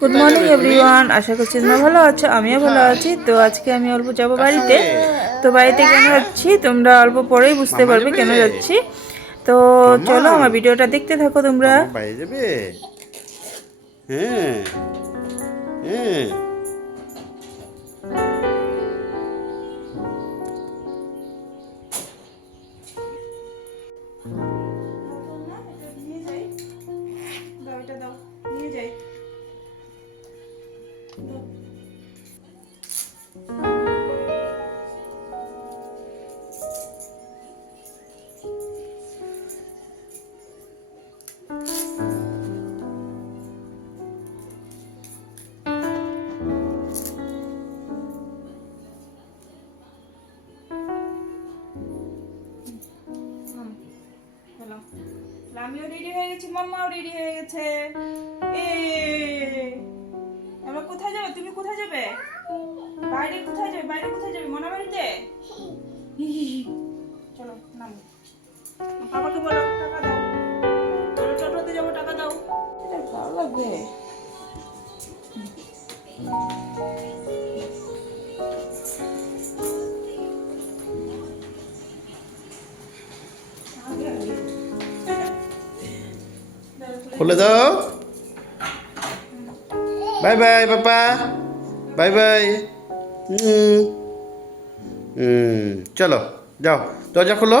Good morning everyone, আশা করছি তোমরা ভালো আছো, আমিও ভালো আছি। তো আজকে আমি অল্প যাবো বাড়িতে। তো বাড়িতে কেন যাচ্ছি তোমরা অল্প পরেই বুঝতে পারবে কেন যাচ্ছি। তো চলো আমার ভিডিওটা দেখতে থাকো তোমরা। বাইরে যাবে? হ্যাঁ হ্যাঁ। আমিও রেডি হয়ে গেছি, মাম্মাও রেডি হয়ে গেছে। আমরা কোথায় যাবে? তুমি কোথায় যাবে? বাইরে কোথায় যাবে? বাইরে কোথায় যাবে? মনা বাড়িতে? চলো নামো। বাবাকে বলো টাকা দাও। চলো টোটোতে যাবো, টাকা দাও। এটা ভালো লাগবে। খুলে দাও। বাই বাই পাপা, বাই বাই। চলো যাও, দরজা খোলো।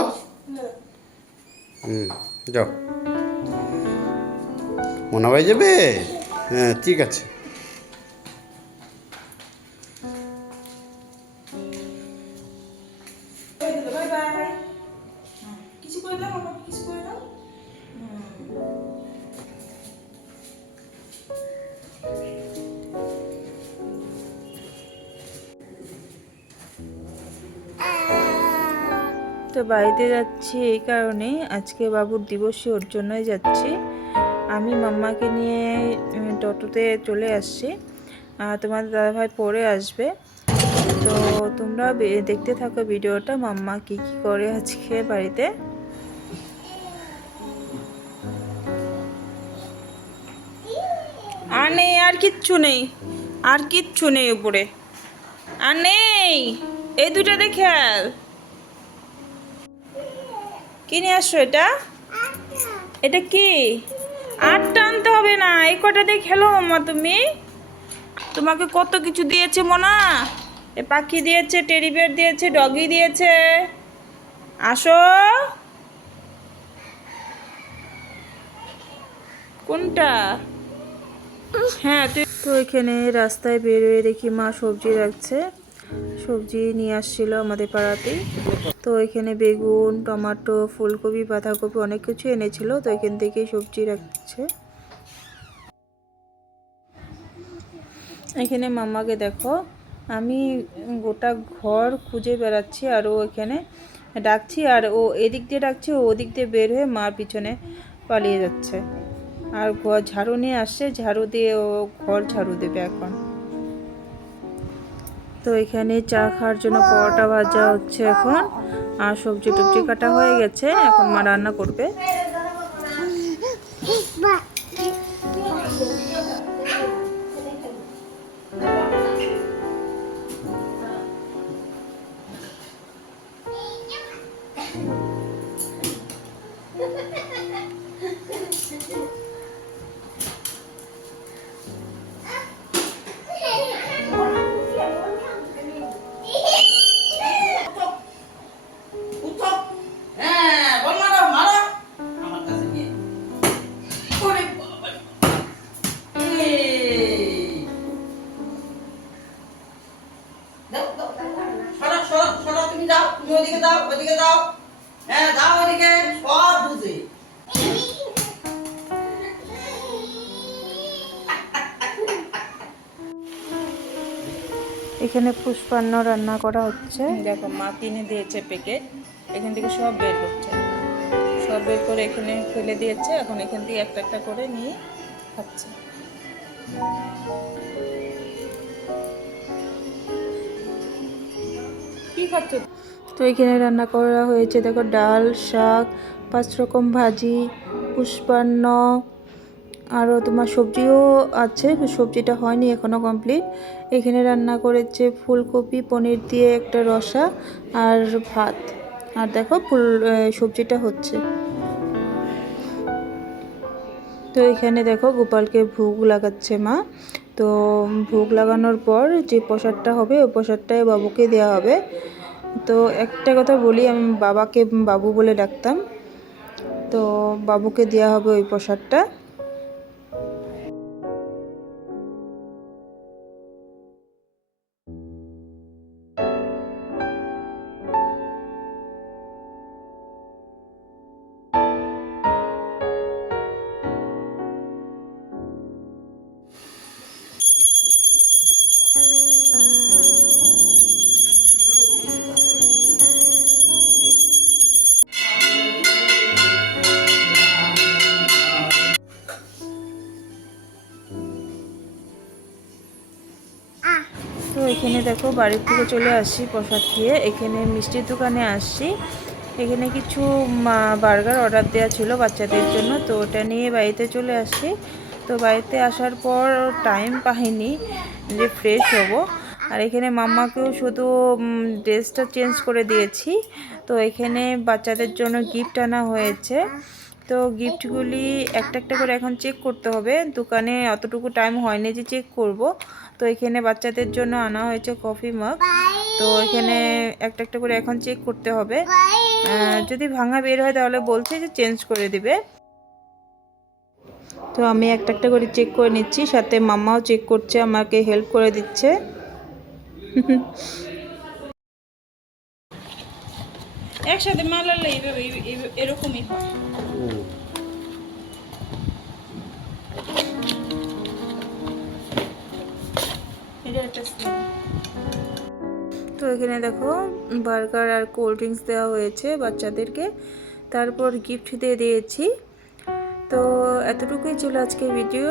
যাও। মনে হয় যাবে? হ্যাঁ ঠিক আছে। Bye bye. কিছু করে দাও, বাবা কিছু করে দাও। তো বাড়িতে যাচ্ছি এই কারণে, আজকে বাবুর দিবসে ওর জন্যই যাচ্ছি। আমি মাম্মাকে নিয়ে টোটোতে চলে আসছি, তোমাদের দাদাভাই পরে আসবে। তো তোমরা দেখতে থাকো ভিডিওটা, মাম্মা কি কি করে আজকে বাড়িতে। আর নেই, আর কিচ্ছু নেই, আর কিচ্ছু নেই উপরে, আর নেই। এই দুটাতে খেয়াল। কি নিয়ে আসছো এটা? এটা কি? আটটা আনতে হবে না, এই কটা দিয়ে খেলো মাম্মা। তুমি, তোমাকে কত কিছু দিয়েছে মোনা। এ পাখি দিয়েছে, টেডি বিয়ার দিয়েছে, ডগি দিয়েছে। আসো। কোনটা? হ্যাঁ তো এখানে রাস্তায় বেরোয় দেখি মা সবজি রাখছে। সবজি নিয়ে আসছিল আমাদের পাড়াতেই। তো এখানে বেগুন, টমেটো, ফুলকপি, বাঁধাকপি অনেক কিছু এনেছিল। তো এখান থেকেই সবজি রাখছে। এখানে মাম্মাকে দেখো, আমি গোটা ঘর খুঁজে বেড়াচ্ছি আর ও এখানে ডাকছি, আর ও এদিক দিয়ে ডাকছে, ও ওদিক দিয়ে বের হয়ে মার পিছনে পালিয়ে যাচ্ছে। আর ঘর ঝাড়ু নিয়ে আসছে, ঝাড়ু দিয়ে ও ঘর ঝাড়ু দেবে এখন। তো এখানে চা খাওয়ার জন্য পরোটা ভাজা হচ্ছে এখন, আর সবজি টবজি কাটা হয়ে গেছে, এখন মা রান্না করবে। ওদিকে দাও, ওদিকে দাও। হ্যাঁ দাও ওদিকে, সব বুঝে। এখানে পুষ্পান্ন রান্না করা হচ্ছে। দেখো মা কিনে দিয়েছে প্যাকেট, এখান থেকে সব বের করছে, সব বের করে এখানে ফেলে দিয়েছে। এখন এখান থেকে একটা একটা করে নিয়ে খাচ্ছে। কি খাচ্ছ? তো এখানে রান্না করা হয়েছে দেখো, ডাল, শাক, 5 রকম ভাজি, পুষ্পান্ন, আরও তোমার সবজিও আছে, সবজিটা হয়নি এখনও কমপ্লিট। এখানে রান্না করেছে ফুলকপি পনির দিয়ে একটা রসা আর ভাত। আর দেখো সবজিটা হচ্ছে। তো এখানে দেখো গোপালকে ভোগ লাগাচ্ছে মা। তো ভোগ লাগানোর পর যে প্রসাদটা হবে ওই প্রসাদটাই বাবুকে দেওয়া হবে। তো একটা কথা বলি, আমি বাবাকে বাবু বলে ডাকতাম, তো বাবুকে দেওয়া হবে ওই প্রসাদটা। তো এখানে দেখো বাড়ির থেকে চলে আসছি প্রসাদ খেয়ে। এখানে মিষ্টির দোকানে আসছি। এখানে কিছু বার্গার অর্ডার দেওয়া ছিল বাচ্চাদের জন্য, তো ওটা নিয়ে বাড়িতে চলে আসছি। তো বাড়িতে আসার পর টাইম পাইনি যে ফ্রেশ হব। আর এখানে মাম্মাকেও শুধু ড্রেসটা চেঞ্জ করে দিয়েছি। তো এখানে বাচ্চাদের জন্য গিফট আনা হয়েছে। তো গিফটগুলি একটা একটা করে এখন চেক করতে হবে, দোকানে অতটুকু টাইম হয়নি যে চেক করব। তো এখানে বাচ্চাদের জন্য আনা হয়েছে কফি মাগ। তো এখানে একটা একটা করে এখন চেক করতে হবে। যদি ভাঙা বের হয় তাহলে বলছে যে চেঞ্জ করে দিবে। তো আমি একটা একটা করে চেক করে নিচ্ছি, সাথে মাম্মাও চেক করছে, আমাকে হেল্প করে দিচ্ছে। একসাথে মালালে এরকমই হয়। তো এখানে দেখো বার্গার আর কোল্ড ড্রিঙ্কস দেওয়া হয়েছে বাচ্চাদেরকে, তারপর গিফট দিয়ে দিয়েছি। তো এতটুকুই ছিল আজকের ভিডিও।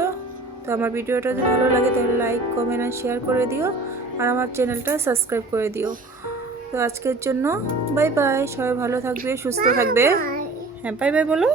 তো আমার ভিডিওটা যদি ভালো লাগে তাহলে লাইক কমেন্ট আর শেয়ার করে দিও, আর আমার চ্যানেলটা সাবস্ক্রাইব করে দিও। তো আজকের জন্য বাই বাই, সবাই ভালো থাকবে, সুস্থ থাকবে। হ্যাঁ বাই বাই বলো।